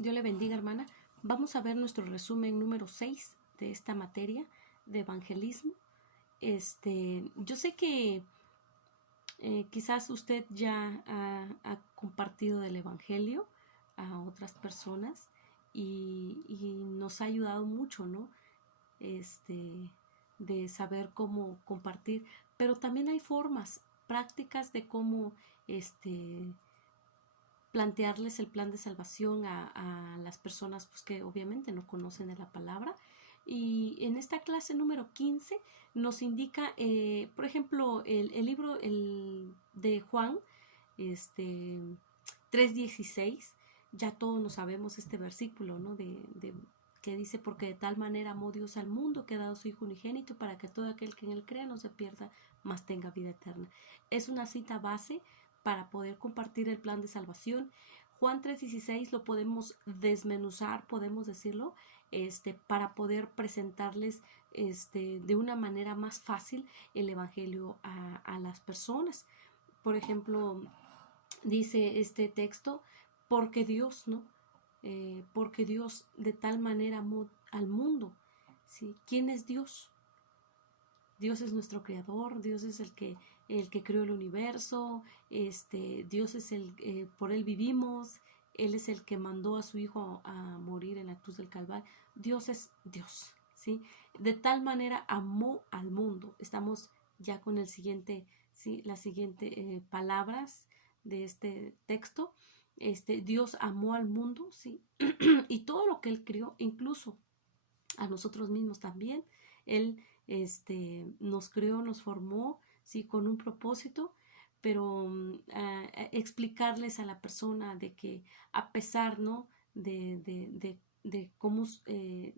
Dios le bendiga, hermana. Vamos a ver nuestro resumen número 6 de esta materia de evangelismo. Yo sé que quizás usted ya ha compartido del evangelio a otras personas y nos ha ayudado mucho, ¿no? De saber cómo compartir, pero también hay formas prácticas de cómo plantearles el plan de salvación a las personas pues, que obviamente no conocen de la palabra. Y en esta clase número 15 nos indica, por ejemplo, el libro de Juan, 3:16, ya todos nos sabemos este versículo, ¿no? Que dice, porque de tal manera amó Dios al mundo que ha dado su Hijo unigénito para que todo aquel que en él crea no se pierda, mas tenga vida eterna. Es una cita base para poder compartir el plan de salvación. Juan 3:16 lo podemos desmenuzar, podemos decirlo, para poder presentarles de una manera más fácil el evangelio a las personas. Por ejemplo, dice este texto, porque Dios, ¿no? Porque Dios de tal manera amó al mundo. ¿Sí? ¿Quién es Dios? Dios es nuestro creador, Dios es el que creó el universo, Dios es por él vivimos, él es el que mandó a su hijo a morir en la cruz del Calvario. Dios es Dios, ¿sí? De tal manera amó al mundo. Estamos ya con el siguiente, ¿sí? Las siguientes palabras de este texto. Dios amó al mundo, ¿sí? Y todo lo que él creó, incluso a nosotros mismos también. Él nos creó, nos formó, sí, con un propósito, pero explicarles a la persona de que a pesar, ¿no? de cómo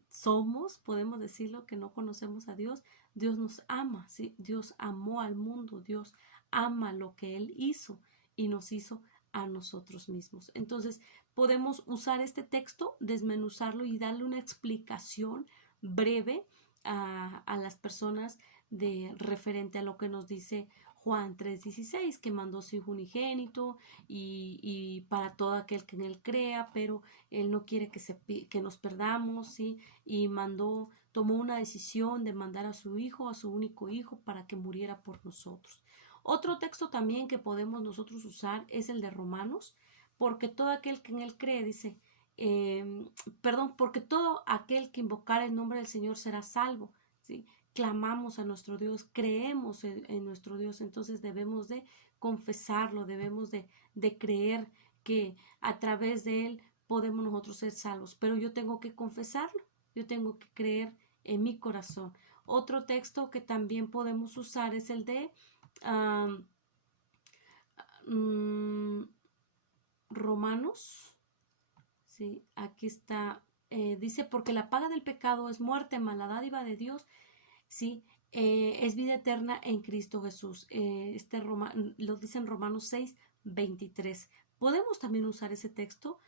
somos, podemos decirlo, que no conocemos a Dios, Dios nos ama, ¿sí? Dios amó al mundo, Dios ama lo que Él hizo y nos hizo a nosotros mismos. Entonces, podemos usar este texto, desmenuzarlo y darle una explicación breve a las personas de referente a lo que nos dice Juan 3:16, que mandó su Hijo unigénito y para todo aquel que en él crea, pero él no quiere que nos perdamos, ¿sí? Y tomó una decisión de mandar a su Hijo, a su único Hijo, para que muriera por nosotros. Otro texto también que podemos nosotros usar es el de Romanos, porque todo aquel que en él cree, dice, porque todo aquel que invocar el nombre del Señor será salvo, ¿sí? Clamamos a nuestro Dios, creemos en nuestro Dios, entonces debemos de confesarlo, debemos de creer que a través de él podemos nosotros ser salvos, pero yo tengo que confesarlo, yo tengo que creer en mi corazón. Otro texto que también podemos usar es el de Romanos, ¿sí? Aquí está, dice, porque la paga del pecado es muerte, mas la dádiva de Dios, ¿sí? Es vida eterna en Cristo Jesús. Lo dice en Romanos 6:23. Podemos también usar ese texto.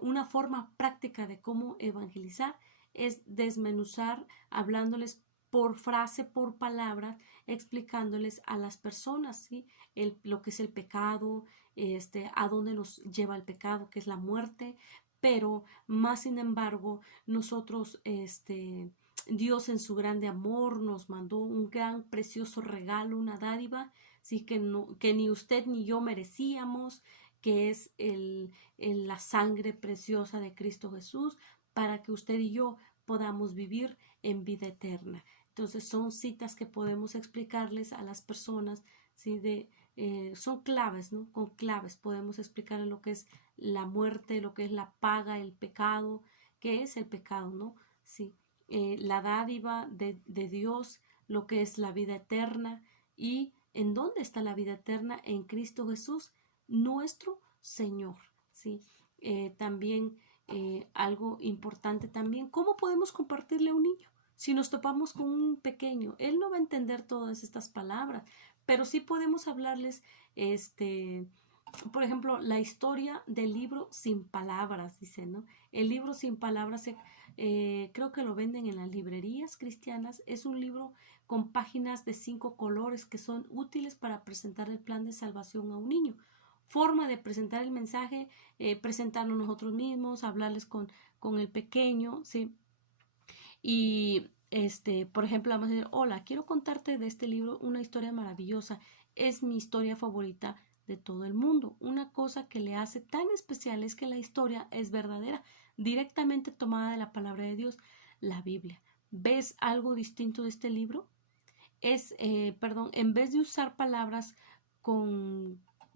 Una forma práctica de cómo evangelizar es desmenuzar, hablándoles por frase, por palabra, explicándoles a las personas, ¿sí? Lo que es el pecado, a dónde nos lleva el pecado, que es la muerte, pero más sin embargo, nosotros, Dios en su grande amor nos mandó un gran precioso regalo, una dádiva, sí, que ni usted ni yo merecíamos, que es la sangre preciosa de Cristo Jesús, para que usted y yo podamos vivir en vida eterna. Entonces son citas que podemos explicarles a las personas, ¿sí? Son claves, ¿no? Con claves podemos explicarles lo que es la muerte, lo que es la paga, el pecado, qué es el pecado, ¿no? Sí, la dádiva de Dios, lo que es la vida eterna y en dónde está la vida eterna en Cristo Jesús, nuestro Señor, ¿sí? También algo importante también, ¿cómo podemos compartirle a un niño? Si nos topamos con un pequeño, él no va a entender todas estas palabras, pero sí podemos hablarles, por ejemplo, la historia del libro sin palabras, dice, ¿no? El libro sin palabras, creo que lo venden en las librerías cristianas. Es un libro con páginas de 5 colores que son útiles para presentar el plan de salvación a un niño. forma de presentar el mensaje, presentarnos nosotros mismos, hablarles con el pequeño, ¿sí? Y por ejemplo, vamos a decir, hola, quiero contarte de este libro una historia maravillosa. Es mi historia favorita de todo el mundo. Una cosa que le hace tan especial es que la historia es verdadera, directamente tomada de la palabra de Dios, la Biblia. ¿Ves algo distinto de este libro? En vez de usar palabras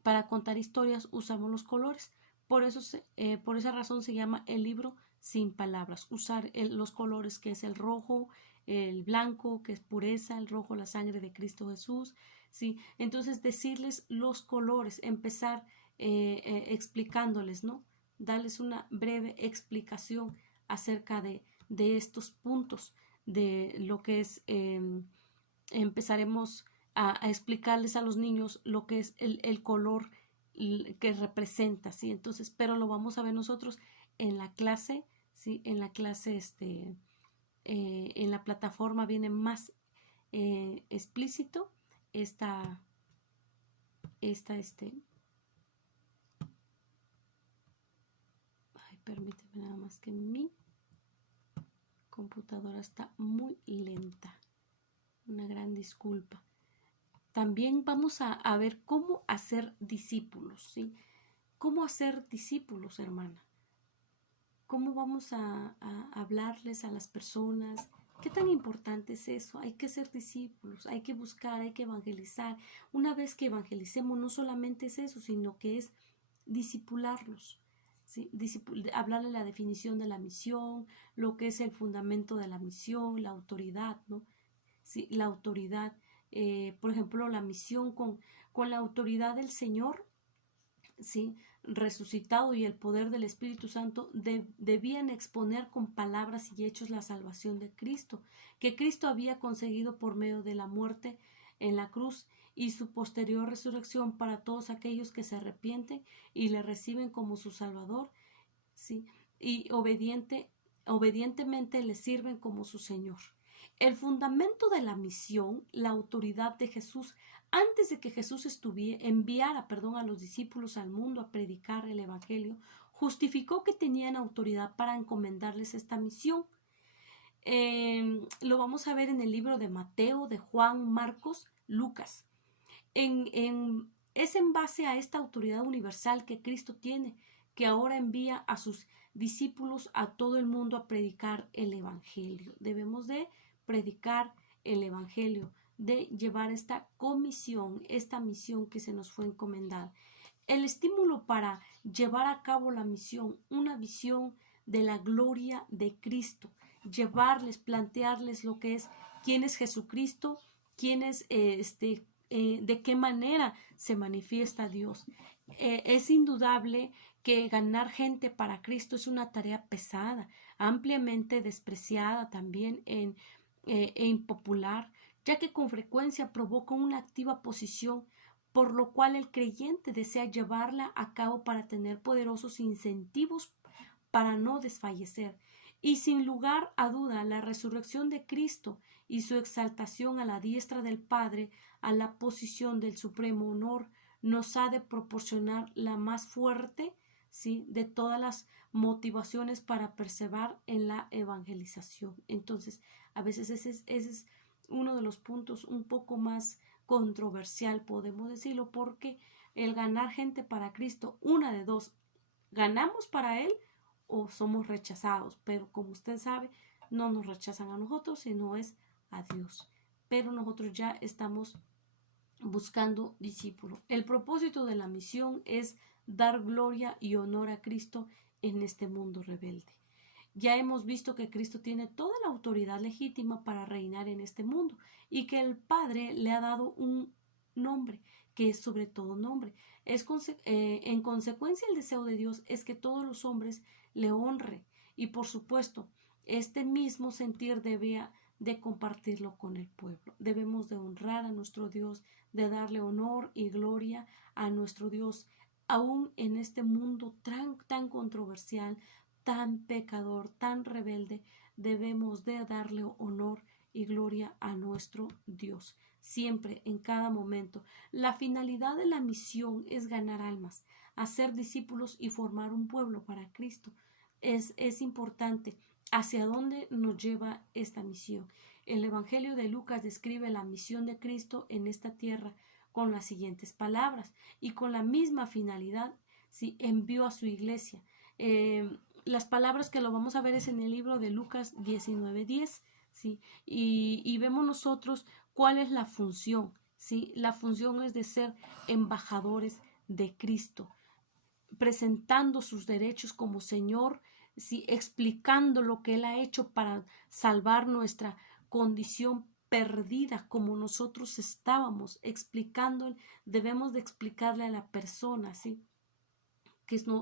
para contar historias, usamos los colores. Por esa razón se llama el libro sin palabras. Usar los colores, que es el rojo, el blanco, que es pureza, el rojo, la sangre de Cristo Jesús, ¿sí? Entonces, decirles los colores, empezar explicándoles, ¿no? Darles una breve explicación acerca de estos puntos, de lo que es, empezaremos a explicarles a los niños lo que es el color que representa, ¿sí? Entonces, pero lo vamos a ver nosotros en la clase, ¿sí? En la clase, en la plataforma viene más explícito esta, ay, permíteme nada más que mi computadora está muy lenta. Una gran disculpa. También vamos a ver cómo hacer discípulos, ¿sí? ¿Cómo hacer discípulos, hermana? ¿Cómo vamos a hablarles a las personas? ¿Qué tan importante es eso? Hay que ser discípulos, hay que buscar, hay que evangelizar. Una vez que evangelicemos, no solamente es eso, sino que es discipularlos, ¿sí? Hablarle la definición de la misión, lo que es el fundamento de la misión, la autoridad, ¿no? Sí, la autoridad, por ejemplo, la misión con la autoridad del Señor, ¿sí? Resucitado y el poder del Espíritu Santo debían exponer con palabras y hechos la salvación de Cristo, que Cristo había conseguido por medio de la muerte en la cruz y su posterior resurrección para todos aquellos que se arrepienten y le reciben como su Salvador, ¿sí? Y obedientemente le sirven como su Señor. El fundamento de la misión, la autoridad de Jesús, antes de que Jesús enviara a los discípulos al mundo a predicar el Evangelio, justificó que tenían autoridad para encomendarles esta misión. Lo vamos a ver en el libro de Mateo, de Juan, Marcos, Lucas. Es en base a esta autoridad universal que Cristo tiene, que ahora envía a sus discípulos a todo el mundo a predicar el Evangelio. Debemos de predicar el Evangelio, de llevar esta comisión, esta misión que se nos fue encomendada. El estímulo para llevar a cabo la misión, una visión de la gloria de Cristo, llevarles, plantearles lo que es, quién es Jesucristo, quién es de qué manera se manifiesta Dios. Es indudable que ganar gente para Cristo es una tarea pesada, ampliamente despreciada también e impopular, ya que con frecuencia provoca una activa posición, por lo cual el creyente desea llevarla a cabo para tener poderosos incentivos para no desfallecer. Y sin lugar a duda, la resurrección de Cristo y su exaltación a la diestra del Padre, a la posición del supremo honor, nos ha de proporcionar la más fuerte, ¿sí?, de todas las motivaciones para perseverar en la evangelización. Entonces, a veces ese es uno de los puntos un poco más controversial, podemos decirlo, porque el ganar gente para Cristo, una de dos, ganamos para Él o somos rechazados, pero como usted sabe, no nos rechazan a nosotros, sino es a Dios. Pero nosotros ya estamos buscando discípulos. El propósito de la misión es dar gloria y honor a Cristo en este mundo rebelde. Ya hemos visto que Cristo tiene toda la autoridad legítima para reinar en este mundo y que el Padre le ha dado un nombre que es sobre todo nombre. En consecuencia, el deseo de Dios es que todos los hombres le honren y, por supuesto, este mismo sentir debía de compartirlo con el pueblo. Debemos de honrar a nuestro Dios, de darle honor y gloria a nuestro Dios, aún en este mundo tan controversial, tan pecador, tan rebelde. Debemos de darle honor y gloria a nuestro Dios. siempre, en cada momento. La finalidad de la misión es ganar almas, hacer discípulos y formar un pueblo para Cristo. Es importante hacia dónde nos lleva esta misión. El Evangelio de Lucas describe la misión de Cristo en esta tierra con las siguientes palabras y con la misma finalidad, ¿sí? Envió a su iglesia. Las palabras que lo vamos a ver es en el libro de Lucas 19:10, ¿sí? Y vemos nosotros cuál es la función, ¿sí? La función es de ser embajadores de Cristo, presentando sus derechos como Señor, ¿sí? Explicando lo que Él ha hecho para salvar nuestra condición perdida como nosotros estábamos, explicando, debemos de explicarle a la persona, ¿sí?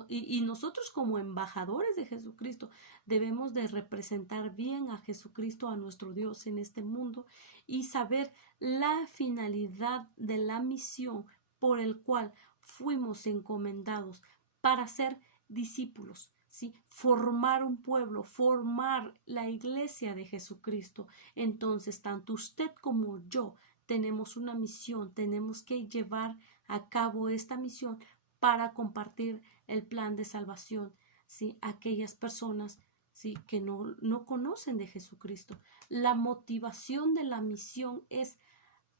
Y nosotros como embajadores de Jesucristo debemos de representar bien a Jesucristo, a nuestro Dios en este mundo y saber la finalidad de la misión por el cual fuimos encomendados para ser discípulos, ¿sí? Formar un pueblo, formar la iglesia de Jesucristo. Entonces, tanto usted como yo tenemos una misión, tenemos que llevar a cabo esta misión para compartir el plan de salvación, ¿sí? Aquellas personas, ¿sí? Que no conocen de Jesucristo. La motivación de la misión es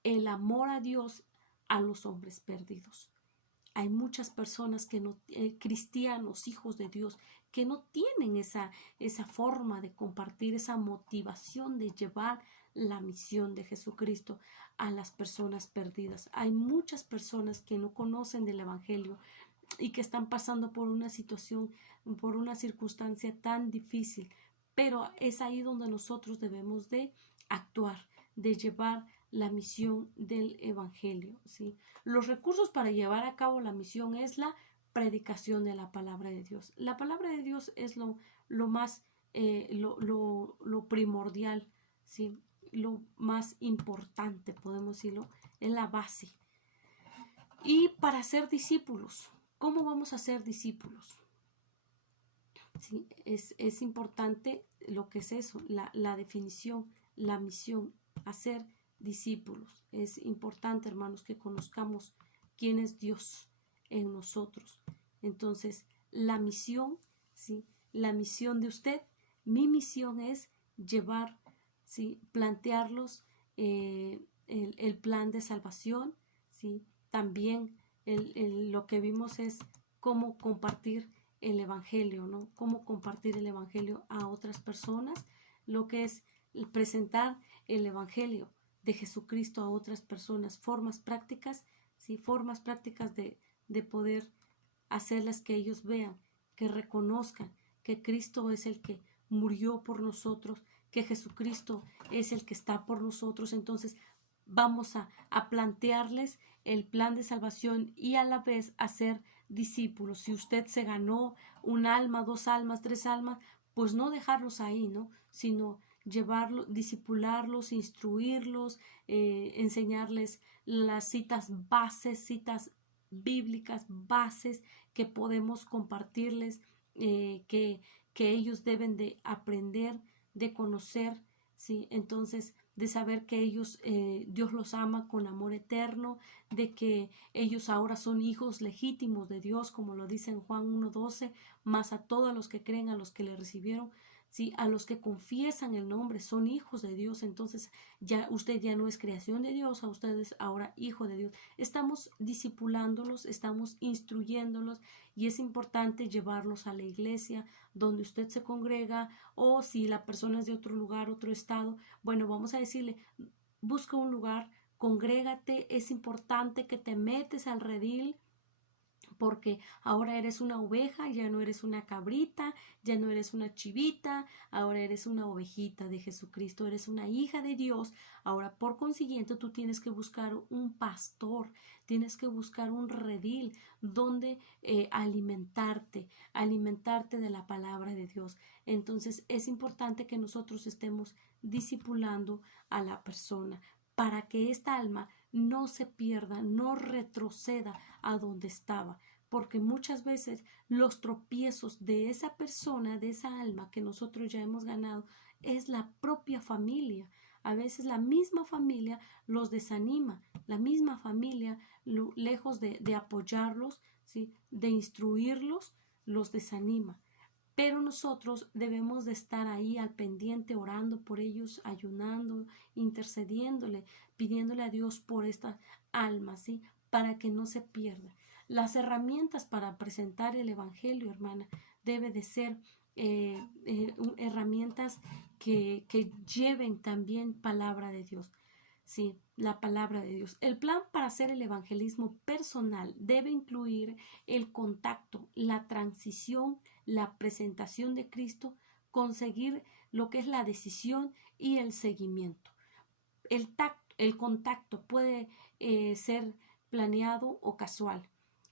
el amor a Dios, a los hombres perdidos. Hay muchas personas que no, cristianos, hijos de Dios, que no tienen esa forma de compartir, esa motivación de llevar la misión de Jesucristo a las personas perdidas. Hay muchas personas que no conocen del Evangelio y que están pasando por una situación, por una circunstancia tan difícil, pero es ahí donde nosotros debemos de actuar, de llevar la misión del Evangelio, ¿sí? Los recursos para llevar a cabo la misión es la predicación de la palabra de Dios. La palabra de Dios es lo más, lo primordial, ¿sí? Lo más importante, podemos decirlo, es la base. Y para ser discípulos, ¿cómo vamos a ser discípulos? ¿Sí? Es importante lo que es eso, la definición, la misión, hacer discípulos. Es importante, hermanos, que conozcamos quién es Dios en nosotros. Entonces, la misión, ¿sí? La misión de usted, mi misión es llevar, ¿sí? Plantearlos el plan de salvación, ¿sí? También lo que vimos es cómo compartir el Evangelio, ¿no? Cómo compartir el Evangelio a otras personas, lo que es presentar el Evangelio de Jesucristo a otras personas, formas prácticas, ¿sí? Formas prácticas de poder hacerlas que ellos vean, que reconozcan que Cristo es el que murió por nosotros, que Jesucristo es el que está por nosotros. Entonces vamos a plantearles el plan de salvación y a la vez hacer discípulos. Si usted se ganó un alma, 2 almas, 3 almas, pues no dejarlos ahí, ¿no? Sino llevarlos, discipularlos, instruirlos, enseñarles las citas bases, citas bíblicas bases que podemos compartirles, que ellos deben de aprender, de conocer, ¿sí? Entonces, de saber que ellos, Dios los ama con amor eterno, de que ellos ahora son hijos legítimos de Dios, como lo dice en Juan 1:12, más a todos los que creen, a los que le recibieron, ¿sí? A los que confiesan el nombre, son hijos de Dios. Entonces ya usted ya no es creación de Dios, a usted es ahora hijo de Dios. Estamos discipulándolos, estamos instruyéndolos y es importante llevarlos a la iglesia donde usted se congrega, o si la persona es de otro lugar, otro estado, bueno, vamos a decirle, busca un lugar, congrégate, es importante que te metes al redil, porque ahora eres una oveja, ya no eres una cabrita, ya no eres una chivita, ahora eres una ovejita de Jesucristo, eres una hija de Dios. Ahora, por consiguiente, tú tienes que buscar un pastor, tienes que buscar un redil donde alimentarte de la palabra de Dios. Entonces, es importante que nosotros estemos discipulando a la persona para que esta alma no se pierda, no retroceda a donde estaba, porque muchas veces los tropiezos de esa persona, de esa alma que nosotros ya hemos ganado, es la propia familia. A veces la misma familia los desanima, la misma familia, lejos de apoyarlos, ¿sí? De instruirlos, los desanima. Pero nosotros debemos de estar ahí al pendiente, orando por ellos, ayunando, intercediéndole, pidiéndole a Dios por estas almas, ¿sí? Para que no se pierda. Las herramientas para presentar el Evangelio, hermana, debe de ser herramientas que lleven también palabra de Dios. Sí, la palabra de Dios. El plan para hacer el evangelismo personal debe incluir el contacto, la transición, la presentación de Cristo, conseguir lo que es la decisión y el seguimiento. El contacto puede ser planeado o casual.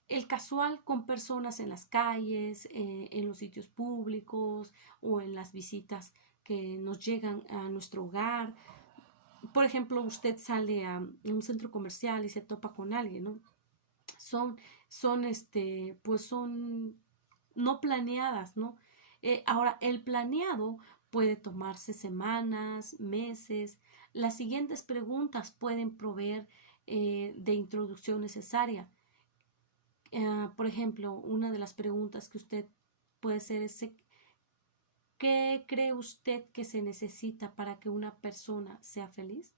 El casual con personas en las calles, en los sitios públicos o en las visitas que nos llegan a nuestro hogar. Por ejemplo, usted sale a un centro comercial y se topa con alguien, ¿no? Son no planeadas, ¿no? Ahora, el planeado puede tomarse semanas, meses. Las siguientes preguntas pueden proveer de introducción necesaria. Por ejemplo, una de las preguntas que usted puede hacer es: ¿qué cree usted que se necesita para que una persona sea feliz?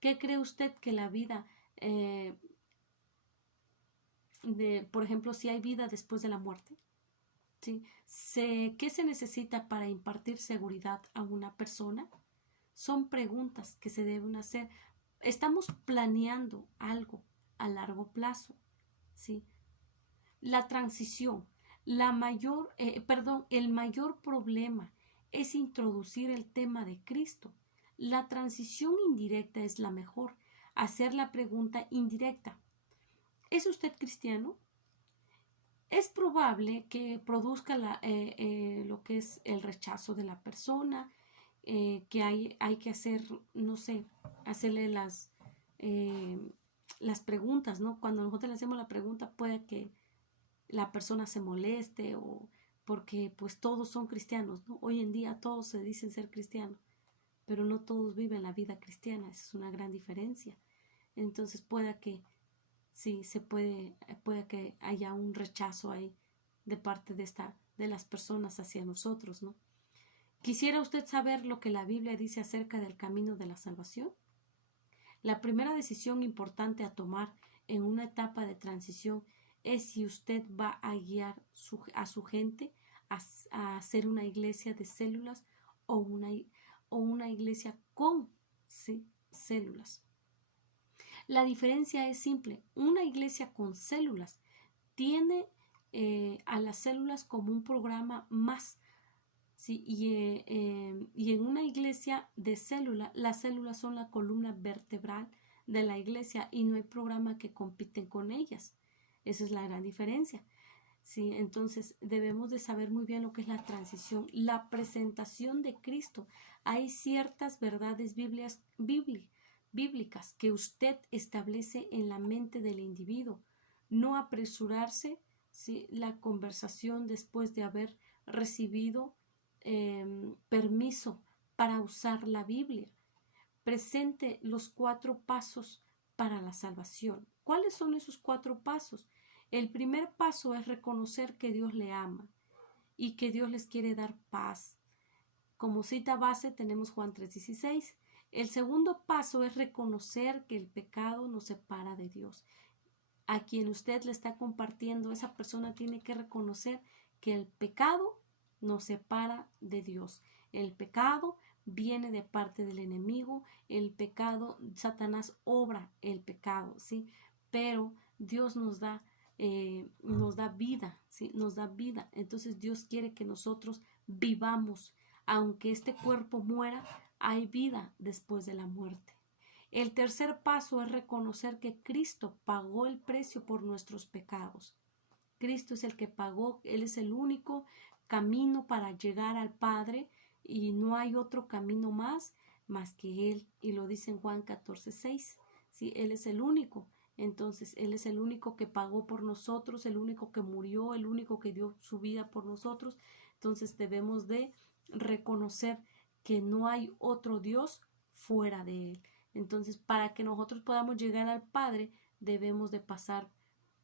¿Qué cree usted que la vida, por ejemplo, si hay vida después de la muerte? ¿Sí? ¿Qué se necesita para impartir seguridad a una persona? Son preguntas que se deben hacer. Estamos planeando algo a largo plazo, ¿sí? La transición, el mayor problema es introducir el tema de Cristo. La transición indirecta es la mejor. Hacer la pregunta indirecta: ¿es usted cristiano? Es probable que produzca lo que es el rechazo de la persona, que hay que hacer, no sé, hacerle las preguntas, ¿no? Cuando nosotros le hacemos la pregunta puede que la persona se moleste, o porque pues todos son cristianos, ¿no? Hoy en día todos se dicen ser cristianos, pero no todos viven la vida cristiana. Esa es una gran diferencia. Entonces puede que sí, puede que haya un rechazo ahí de parte de las personas hacia nosotros, ¿no? ¿Quisiera usted saber lo que la Biblia dice acerca del camino de la salvación? La primera decisión importante a tomar en una etapa de transición es si usted va a guiar a su gente a hacer una iglesia de células o una iglesia con, ¿sí?, células. La diferencia es simple. Una iglesia con células tiene a las células como un programa más, ¿sí? Y en una iglesia de célula, las células son la columna vertebral de la iglesia y no hay programa que compiten con ellas. Esa es la gran diferencia. Sí, entonces debemos de saber muy bien lo que es la transición, la presentación de Cristo. Hay ciertas verdades bíblicas que usted establece en la mente del individuo. No apresurarse, ¿sí?, la conversación después de haber recibido permiso para usar la Biblia. Presente los 4 pasos para la salvación. ¿Cuáles son esos 4 pasos? El primer paso es reconocer que Dios le ama y que Dios les quiere dar paz. Como cita base tenemos Juan 3:16. El segundo paso es reconocer que el pecado nos separa de Dios. A quien usted le está compartiendo, esa persona tiene que reconocer que el pecado nos separa de Dios. El pecado viene de parte del enemigo. El pecado, Satanás obra el pecado, ¿sí? Pero Dios nos da vida, ¿sí? Nos da vida. Entonces Dios quiere que nosotros vivamos. Aunque este cuerpo muera, hay vida después de la muerte. El tercer paso es reconocer que Cristo pagó el precio por nuestros pecados. Cristo es el que pagó, Él es el único camino para llegar al Padre y no hay otro camino más que Él. Y lo dice en Juan 14:6. ¿Sí? Él es el único. Entonces, Él es el único que pagó por nosotros, el único que murió, el único que dio su vida por nosotros. Entonces, debemos de reconocer que no hay otro Dios fuera de Él. Entonces, para que nosotros podamos llegar al Padre, debemos de pasar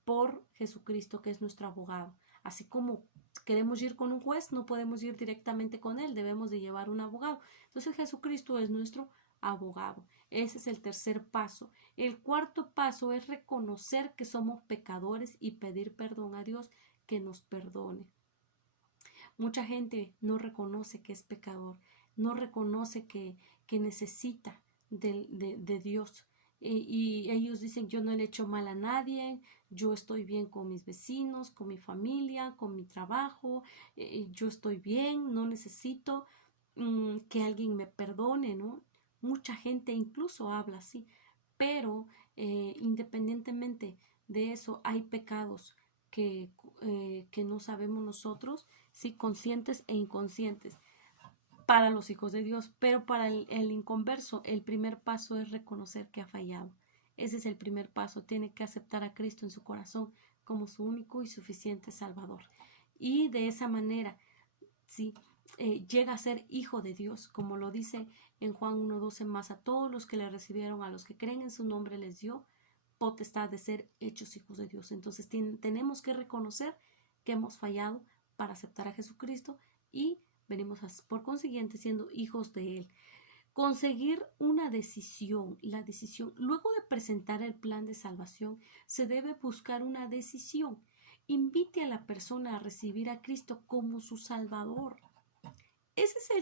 por Jesucristo, que es nuestro abogado. Así como queremos ir con un juez, no podemos ir directamente con Él, debemos de llevar un abogado. Entonces, Jesucristo es nuestro abogado. Ese es el tercer paso. El cuarto paso es reconocer que somos pecadores y pedir perdón a Dios que nos perdone. Mucha gente no reconoce que es pecador, no reconoce que necesita de Dios. Y ellos dicen, yo no le he hecho mal a nadie, yo estoy bien con mis vecinos, con mi familia, con mi trabajo, yo estoy bien, no necesito que alguien me perdone, ¿no? Mucha gente incluso habla así, pero independientemente de eso, hay pecados que no sabemos nosotros, sí, conscientes e inconscientes para los hijos de Dios, pero para el inconverso, el primer paso es reconocer que ha fallado. Ese es el primer paso, tiene que aceptar a Cristo en su corazón como su único y suficiente Salvador. Y de esa manera, sí, llega a ser hijo de Dios, como lo dice en Juan 1:12, más a todos los que le recibieron, a los que creen en su nombre les dio potestad de ser hechos hijos de Dios. Entonces tenemos que reconocer que hemos fallado para aceptar a Jesucristo y venimos por consiguiente siendo hijos de Él. Conseguir una decisión, la decisión, luego de presentar el plan de salvación, se debe buscar una decisión. Invite a la persona a recibir a Cristo como su Salvador.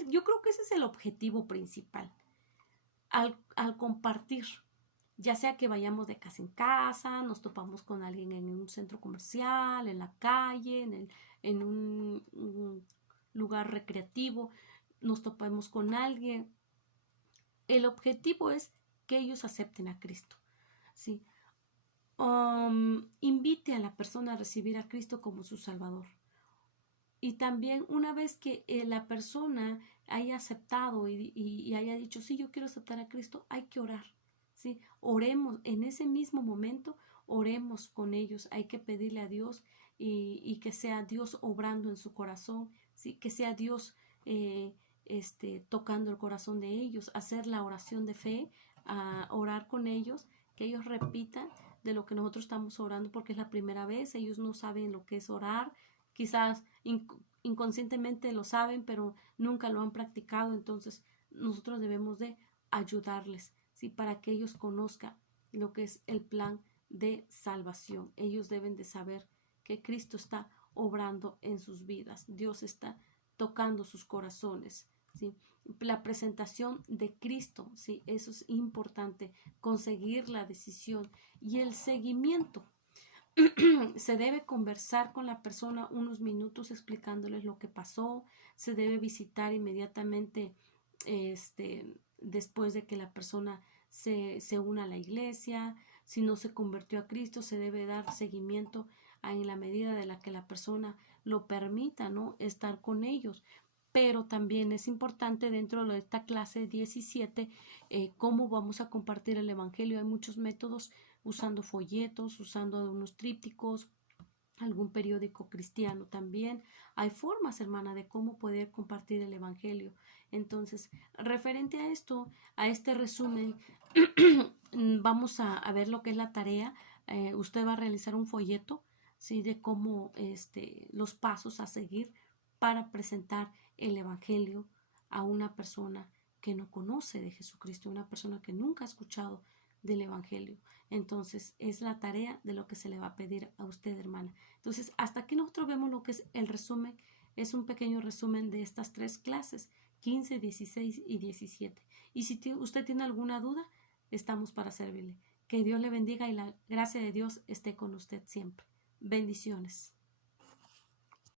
Yo creo que ese es el objetivo principal. Al compartir, ya sea que vayamos de casa en casa, nos topamos con alguien en un centro comercial, en la calle, en un lugar recreativo, nos topamos con alguien. El objetivo es que ellos acepten a Cristo, ¿sí? Invite a la persona a recibir a Cristo como su Salvador. Y también una vez que la persona haya aceptado y haya dicho, sí, yo quiero aceptar a Cristo, hay que orar, ¿sí? Oremos, en ese mismo momento, oremos con ellos, hay que pedirle a Dios y que sea Dios obrando en su corazón, ¿sí? Que sea Dios tocando el corazón de ellos, hacer la oración de fe, orar con ellos, que ellos repitan de lo que nosotros estamos orando porque es la primera vez, ellos no saben lo que es orar, quizás inconscientemente lo saben, pero nunca lo han practicado, entonces nosotros debemos de ayudarles, ¿sí? Para que ellos conozcan lo que es el plan de salvación. Ellos deben de saber que Cristo está obrando en sus vidas, Dios está tocando sus corazones, ¿sí? La presentación de Cristo, ¿sí? Eso es importante, conseguir la decisión y el seguimiento. Se debe conversar con la persona unos minutos explicándoles lo que pasó, se debe visitar inmediatamente después de que la persona se una a la iglesia. Si no se convirtió a Cristo, se debe dar seguimiento en la medida de la que la persona lo permita, ¿no? Estar con ellos. Pero también es importante dentro de esta clase 17 cómo vamos a compartir el Evangelio. Hay muchos métodos, usando folletos, usando unos trípticos, algún periódico cristiano también. Hay formas, hermana, de cómo poder compartir el Evangelio. Entonces, referente a esto, a este resumen, vamos a ver lo que es la tarea. Usted va a realizar un folleto, ¿sí? De cómo los pasos a seguir para presentar el Evangelio a una persona que no conoce de Jesucristo, una persona que nunca ha escuchado del Evangelio. Entonces, es la tarea de lo que se le va a pedir a usted, hermana. Entonces, hasta aquí nosotros vemos lo que es el resumen. Es un pequeño resumen de estas tres clases, 15, 16 y 17. Y si usted tiene alguna duda, estamos para servirle. Que Dios le bendiga y la gracia de Dios esté con usted siempre. Bendiciones.